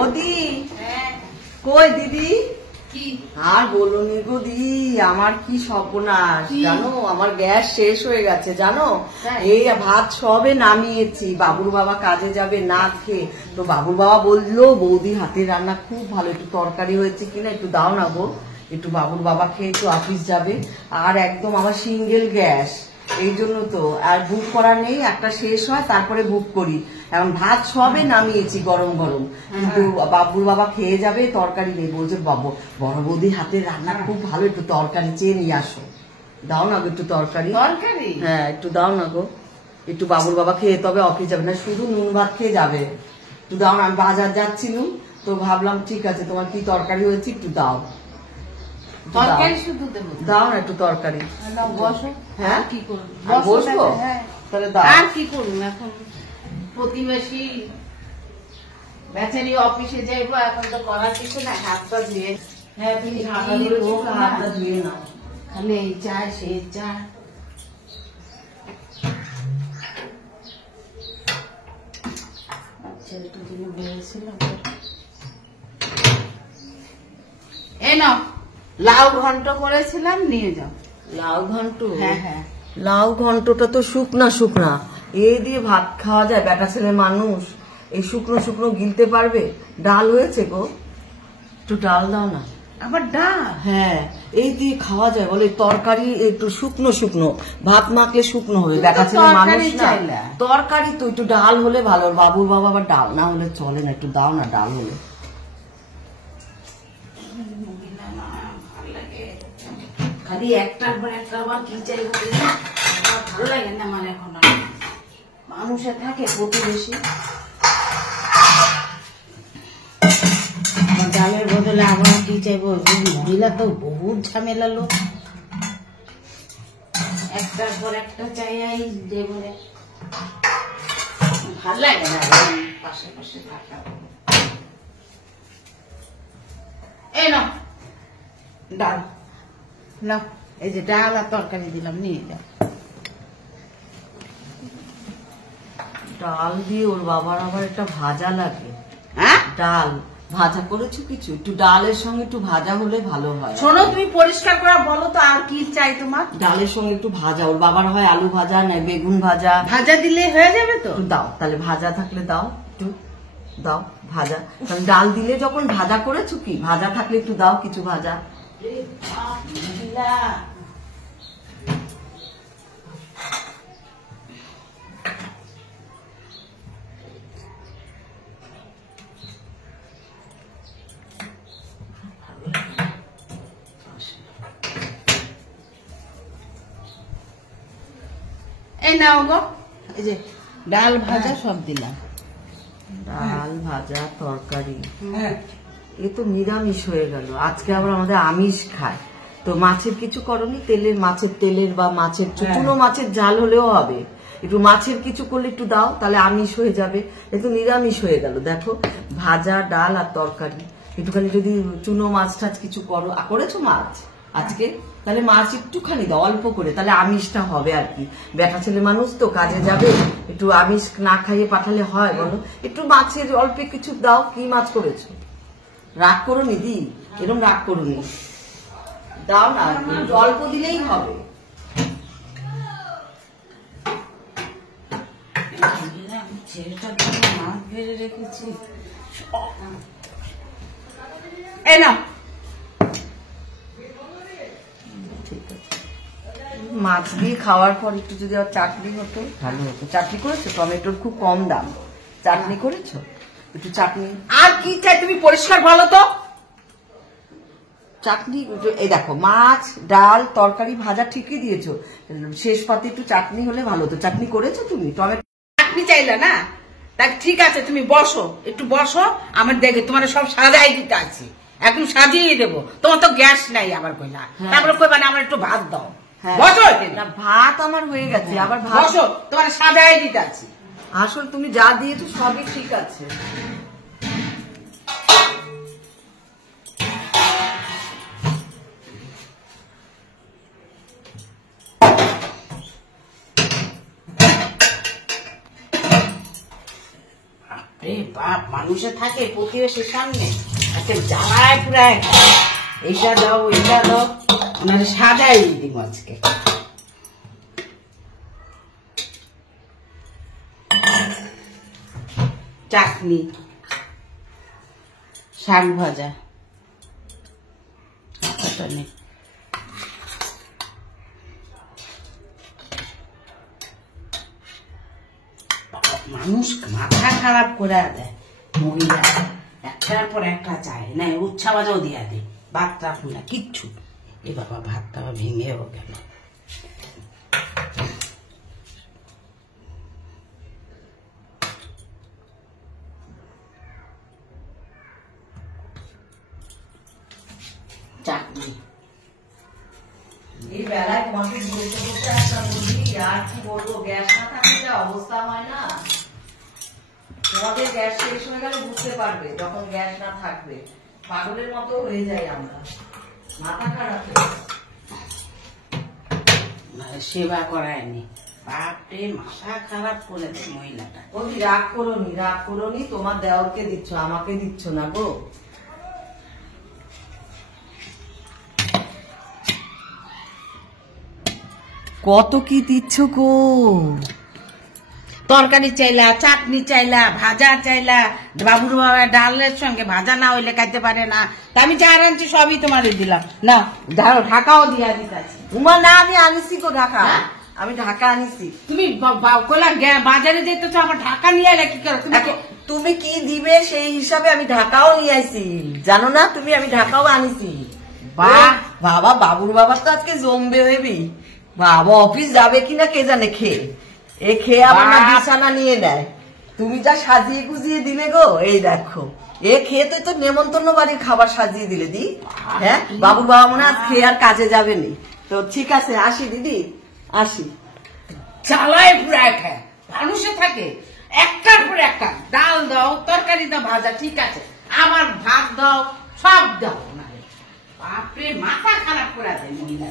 বৌদি কই দিদি? আর বলুনি গো দিদি, আমার কি সর্বনাশ জানো, আমার গ্যাস শেষ হয়ে গেছে জানো। এই ভাত সবে নামিয়েছি, বাবুর বাবা কাজে যাবে না খেয়ে, তো বাবুর বাবা বললো বৌদি হাতের রান্না খুব ভালো, একটু তরকারি হয়েছে কিনা একটু দাও না গো, একটু বাবুর বাবা খেয়ে একটু অফিস যাবে। আর একদম আমার সিঙ্গেল গ্যাস, এই জন্য তো আর বুক করা নেই, একটা শেষ হয় তারপরে বুক করি। এখন ভাত সবে নামিয়েছি গরম গরম, কিন্তু বাবুর বাবা খেয়ে যাবে, তরকারি নেই। বলছে বাবু বড় বৌদি হাতের রান্না খুব ভালো, একটু তরকারি চেয়ে নিয়ে আসো, দাও না গো একটু তরকারি। হ্যাঁ একটু দাও না গো, একটু বাবুর বাবা খেয়ে তবে অফিস যাবে না, শুধু নুন ভাত খেয়ে যাবে, একটু দাও না। আমি বাজার যাচ্ছিলাম তো ভাবলাম ঠিক আছে তোমার কি তরকারি হয়েছে একটু দাও, দাও না একটু তরকারি। হ্যাঁ কি করবো, বসবো তাহলে দাও। আর কি করবো এখন, প্রতিবেশী বেচারি অফিসে যাইবো, এখন তো করার কিছু না, হাতটা ধুয়ে। হ্যাঁ তুমি হাতটা ধুয়ে নাও, খালি এই চায় সে চায়। ছেলেটা দিনে বলেছিলাম এই নাও লাউ ঘন্ট করেছিলাম, নিয়ে যাও। লাউ ঘন্ট? হ্যাঁ হ্যাঁ, লাউ ঘন্টটা তো শুকনা শুকনা, এই দিয়ে ভাত খাওয়া যায়? বেটা ছেলে মানুষ এই শুকনো শুকনো গিলতে পারবে? ডাল হয়েছে গো, একটু ডাল দাও না। আবার ডাল? হ্যাঁ এই দিয়ে খাওয়া যায় বলে, তরকারি একটু শুকনো শুকনো, ভাত মাখলে শুকনো হবে, বেটা ছেলে মানুষ না। তরকারি তো একটু ডাল হলে ভালো, বাবুর বাবা আবার ডাল না হলে চলে না, একটু দাও না ডাল হলে। খালি একটার পর একটা আবার কি চাইবো, ভালো লাগে না মানে, এখন মানুষে থাকে প্রতিবেশী, ডালের বদলে আবার কি চাইবো, মহিলা তো বহুত ঝামেলা লোক, একটার পর একটা চাই যে বলে, ভাল লাগে না পাশে পাশে থাকা। এই নাও ডাল, না এই যে ডাল আর তরকারি দিলাম, নিয়ে যাও। ডাল দিয়ে ওর বাবার আবার একটা ভাজা লাগে। হ্যাঁ ডাল ভাজা করেছো কিছু? একটু ডালের সঙ্গে একটু ভাজা হলে ভালো হয়। শোনো তুমি পরিষ্কার করে বলো তো আর কি চাই তোমার? ডালের সঙ্গে একটু ভাজা, ওর বাবার হয় আলু ভাজা না বেগুন ভাজা, ভাজা দিলে হয়ে যাবে তো। দাও তাহলে, ভাজা থাকলে দাও, একটু দাও ভাজা, কারণ ডাল দিলে যখন ভাজা করেছো কি, ভাজা থাকলে একটু দাও কিছু ভাজা। এই নাও গো, এই যে ডাল ভাজা সব দিলাম, ডাল ভাজা তরকারি। এ তো নিরামিষ হয়ে গেল, আজকে আবার আমাদের আমিষ খায়। তো মাছের কিছু করনি? তেলের, মাছের তেলের বা মাছের চুনো মাছের ঝাল হলেও হবে, একটু মাছের কিছু করলে একটু দাও, তাহলে আমিষ হয়ে যাবে। এ তো নিরামিষ হয়ে গেল, দেখো ভাজা ডাল আর তরকারি, একটুখানি যদি চুনো মাছ টাছ কিছু করো, করেছো মাছ আজকে, তাহলে মাছ একটুখানি দাও অল্প করে, তাহলে আমিষটা হবে আর কি। বেটা ছেলে মানুষ তো কাজে যাবে, একটু আমিষ না খাইয়ে পাঠালে হয় বলো? একটু মাছের অল্প কিছু দাও। কি মাছ করেছো? রাগ করো নি দি, এরকম রাগ করো নি, দাও না, অল্প দিলেই হবে। ছেলেটা মাছ ভেজে রেখেছি, এই না মাছ দিয়ে খাওয়ার পর একটু যদি আর চাটনি হতো ভালো হতো। চাটনি করেছো? টমেটোর খুব কম দাম, চাটনি করেছো? একটু চাটনি। আর কি চাই তুমি পরিষ্কার বলো তো? চাটনি, এই দেখো মাছ ডাল তরকারি ভাজা ঠিকই দিয়েছো, শেষ পাতে একটু চাটনি হলে ভালো হতো। চাটনি করেছো তুমি? টমেটো চাটনি চাইলে না? তাই ঠিক আছে তুমি বসো, একটু বসো, আমার দেখে তোমার সব সাজাই দিতে আছি, একদম সাজিয়ে দেবো। তোমার তো গ্যাস নাই আবার কইলা, তারপরে কইবা না আমার একটু ভাত দাও। বসো, ভাত আমার হয়ে গেছে, আবার বসো, তোমার সাজাই দিতে আছি। আসলে তুমি যা দিয়েছো সবই ঠিক আছে। রে বাপ, মানুষে থাকে প্রতিবেশীর সামনে একটা জ্বালায় পুরায়, এইটা দাও ওইটা দাও, ওনার সাজাই দিব আজকে। চাটনি, শাক ভাজা, মানুষ মাথা খারাপ করে দেয় মহিলা, একটার পর একটা চায় না, উচ্ছা বাজাও দিয়া দেয়, ভাত রাখুন না কিচ্ছু। এ বাবা, ভাতটা ভেঙেও গেল। চাটনি, এই বেলায় তোমাকে বলতে বলতে একটা বুঝি, আর কি বলবো, গ্যাস না থাকলে যা অবস্থা হয় না। তোমাদের গ্যাস শেষ হয়ে গেলে বুঝতে পারবে, যখন গ্যাস না থাকবে পাগলের মতো হয়ে যায় আমরা, মাথা খারাপ হয়ে যায়। সেবা করায়নি, বাপরে মাথা খারাপ করে দেয় মহিলাটা। ওই রাগ করোনি, রাগ করোনি, তোমার দেওরকে দিচ্ছ, আমাকে দিচ্ছ না গো। কত কি দিচ্ছ গো, তরকারি চাইলা, চাটনি চাইলা, ভাজা চাইলা, বাবুর বাবা ডালের সঙ্গে ভাজা না হইলে খাইতে পারে না, তা আমি যা আনছি সবই তোমাদের দিলাম, না ধরো ঢাকাও দিয়া দিতেছি। উমা না, আমি আনিছি গো ঢাকা, আমি ঢাকা আনিছি। তুমি বাজারে যেতেছো, আমার ঢাকা নিয়ে এলে কি করো তুমি? তুমি কি দিবে সেই হিসাবে আমি ঢাকাও নিয়ে আইছি, জানো না তুমি, আমি ঢাকাও আনিছি। বাবা, বাবুর বাবা তো আজকে জমবে হেবি, বাবা অফিস যাবে কিনা কে জানে, খেয়ে আবার না বিছানা নিয়ে নেয়। তুমি যা সাজিয়ে গুজিয়ে দিলে গো, এই দেখো, খেয়ে তো নেমন্তন্ন বাড়ির খাবার সাজিয়ে দিলে দি। হ্যাঁ, বাবুর বাবা মনে হয় খেয়ে আর কাজে যাবে নি। তো ঠিক আছে, আসি দিদি, আসি। চালায় পুরায় খায়, মানুষে থাকে একটার পর একটা, ডাল দাও, তরকারি দাও, ভাজা ঠিক আছে, আমার ভাত দাও, সব দাও, বাপরে মাথা খারাপ করে দেয় মহিলা।